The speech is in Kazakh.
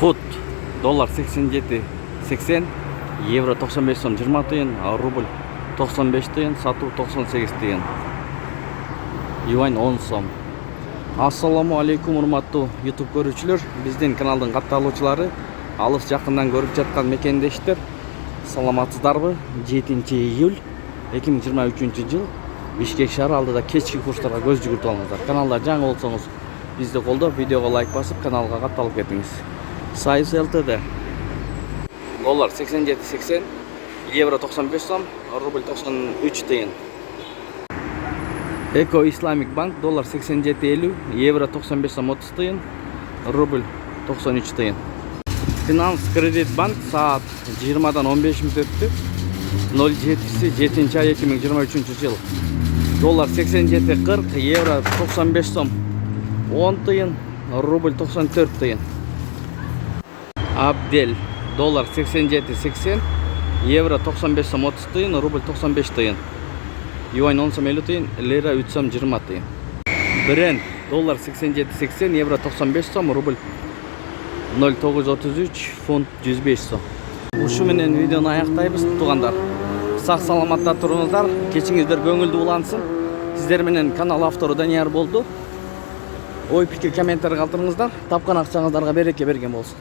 Kut dolar 87.80, euro 95 so'm 20 tiyin, rubl 95 tiyin, satuv 98 tiyin. Yuan 10 so'm. Assalamu alaikum урматтуу YouTube көрүүчүлөр, биздин каналдын катталуучулары, алыс жакындан көрүп жаткан мекендештер, саламатсыздарбы? 7-июль 2023 жыл Бишкек шаары алдыда кечки курстарга көз жүгүртүп алыңыздар. Каналда жаңы болсоңуз, бизди колдоп, видеого лайк басып, каналга катталып кетиңиз. Сайыс ЛТД доллар 87.80, евро 95 сом, рубль 93 тиын. Эко Исламик банк доллар 87.50, евро 95 сом 30 тиын, рубль 93 тиын. Финанс Кредит банк саат 20-дан 15 мүнөт өттү. 07-7 ай 2023 жыл. Доллар 87.40, евро 95 сом 10 тиын, рубль 94 тиын. Абдель доллар 87.80, евро 95 сом 30 тиын, рубль 95 тиын. Юань 10 сом 50 тиын, лира 3 сом 20 тиын. Брент доллар 87.80, евро 95 сом, рубль 0,933, фунт 105 сом. Ушу менен видеону аяктайбыз, туугандар. Сак саламатта туруңуздар, кечиңиздер көңүлдүү улансын. Сиздер менен канал автору Данияр болду. Ой пикир комментарий калтырыңыздар. Тапкан акчаңыздарга береке берген болсун.